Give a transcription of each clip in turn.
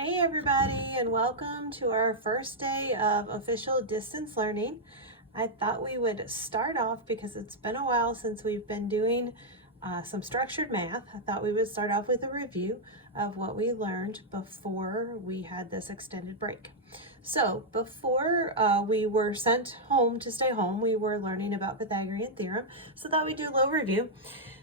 Hey everybody, and welcome to our first day of official distance learning. I thought we would start off, because it's been a while since we've been doing some structured math. I thought we would start off with a review of what we learned before we had this extended break. So before we were sent home to stay home, we were learning about Pythagorean theorem. So I thought we'd do a little review.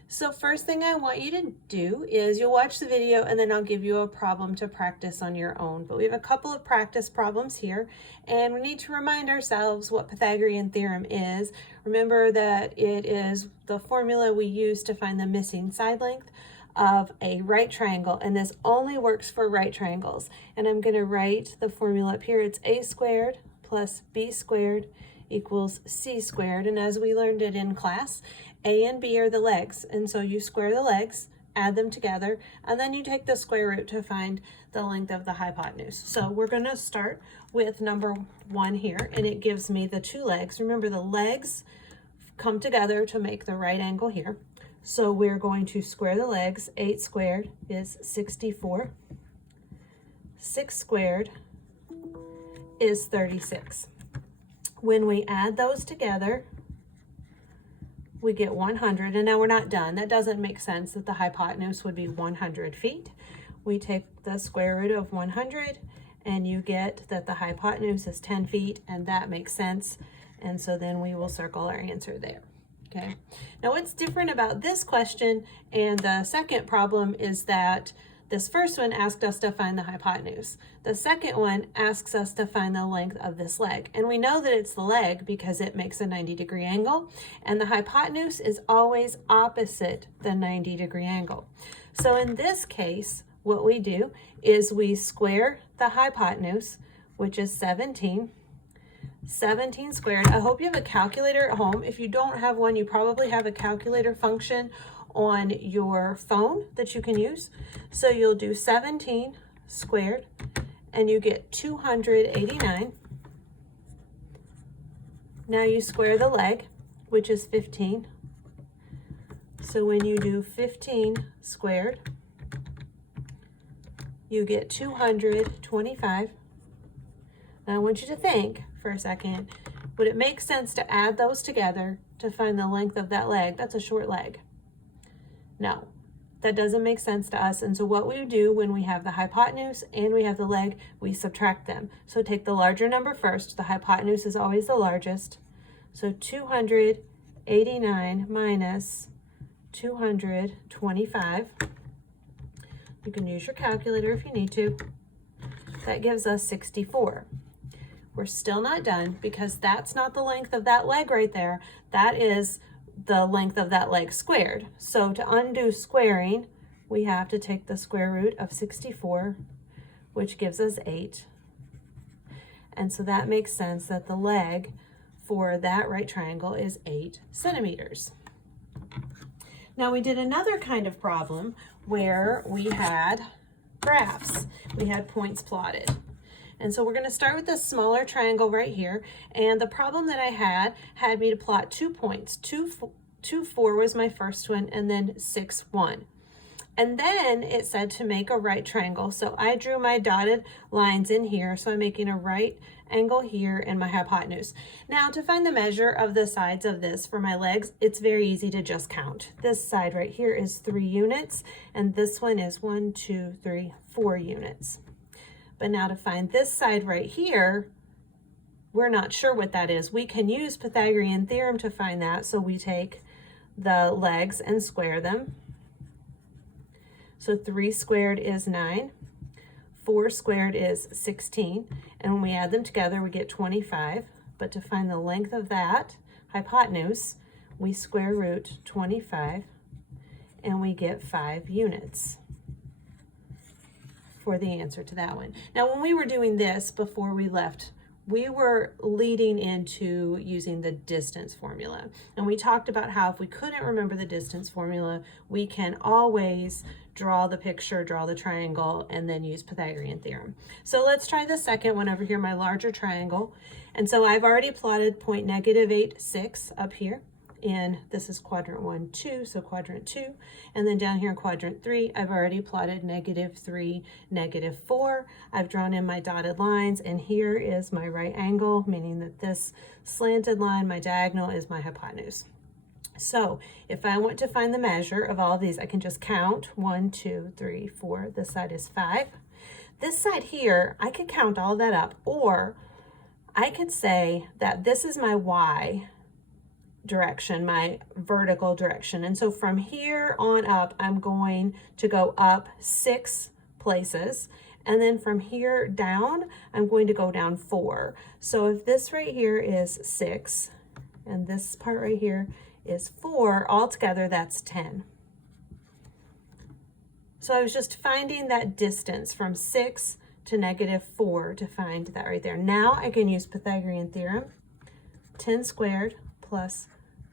So first thing I want you to do is you'll watch the video and then I'll give you a problem to practice on your own. But we have a couple of practice problems here, and we need to remind ourselves what Pythagorean theorem is. Remember that it is the formula we use to find the missing side length of a right triangle, and this only works for right triangles. And I'm going to write the formula up here. It's a squared plus b squared equals c squared, and as we learned it in class, a and b are the legs, and so you square the legs, add them together, and then you take the square root to find the length of the hypotenuse. So we're going to start with number 1 here, and it gives me the 2 legs. Remember, the legs come together to make the right angle here. So we're going to square the legs. 8 squared is 64. 6 squared is 36. When we add those together, we get 100, and now we're not done. That doesn't make sense that the hypotenuse would be 100 feet. We take the square root of 100, and you get that the hypotenuse is 10 feet, and that makes sense. And so then we will circle our answer there. Okay. Now what's different about this question and the second problem is that this first one asked us to find the hypotenuse. The second one asks us to find the length of this leg. And we know that it's the leg because it makes a 90-degree angle, and the hypotenuse is always opposite the 90-degree angle. So in this case, what we do is we square the hypotenuse, which is 17. 17 squared. I hope you have a calculator at home. If you don't have one, you probably have a calculator function on your phone that you can use. So you'll do 17 squared and you get 289. Now you square the leg, which is 15. So when you do 15 squared, you get 225. Now I want you to think for a second, would it make sense to add those together to find the length of that leg? That's a short leg. No, that doesn't make sense to us. And so what we do when we have the hypotenuse and we have the leg, we subtract them. So take the larger number first. The hypotenuse is always the largest. So 289 minus 225. You can use your calculator if you need to. That gives us 64. We're still not done because that's not the length of that leg right there. That is the length of that leg squared. So to undo squaring, we have to take the square root of 64, which gives us 8. And so that makes sense that the leg for that right triangle is 8 centimeters. Now we did another kind of problem where we had graphs. We had points plotted. And so we're going to start with this smaller triangle right here. And the problem that I had me to plot 2 points. 2, 4 was my first one, and then 6, 1. And then it said to make a right triangle. So I drew my dotted lines in here. So I'm making a right angle here and my hypotenuse. Now to find the measure of the sides of this for my legs, it's very easy to just count. This side right here is 3 units, and this one is 1, 2, 3, 4 units. But now to find this side right here, we're not sure what that is. We can use Pythagorean theorem to find that. So we take the legs and square them. So 3 squared is 9. 4 squared is 16. And when we add them together, we get 25. But to find the length of that hypotenuse, we square root 25, and we get 5 units for the answer to that one. Now, when we were doing this before we left, we were leading into using the distance formula. And we talked about how if we couldn't remember the distance formula, we can always draw the picture, draw the triangle, and then use Pythagorean theorem. So let's try the second one over here, my larger triangle. And so I've already plotted point -8, 6 up here. in, this is quadrant 1, 2, so quadrant 2, and then down here in quadrant 3, I've already plotted -3, -4. I've drawn in my dotted lines, and here is my right angle, meaning that this slanted line, my diagonal, is my hypotenuse. So if I want to find the measure of all of these, I can just count 1, 2, 3, 4. This side is 5. This side here, I could count all that up, or I could say that this is my y direction, my vertical direction. And so from here on up, I'm going to go up 6 places. And then from here down, I'm going to go down 4. So if this right here is 6, and this part right here is 4, altogether that's 10. So I was just finding that distance from 6 to -4 to find that right there. Now I can use Pythagorean theorem. 10 squared plus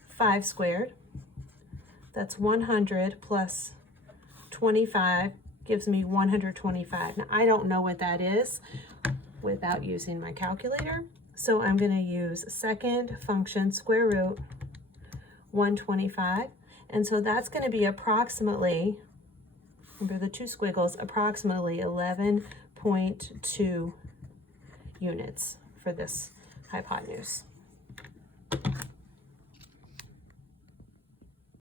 5 squared. That's 100 plus 25 gives me 125. Now I don't know what that is without using my calculator. So I'm going to use second function square root 125. And so that's going to be approximately, under the 2 squiggles, approximately 11.2 units for this hypotenuse.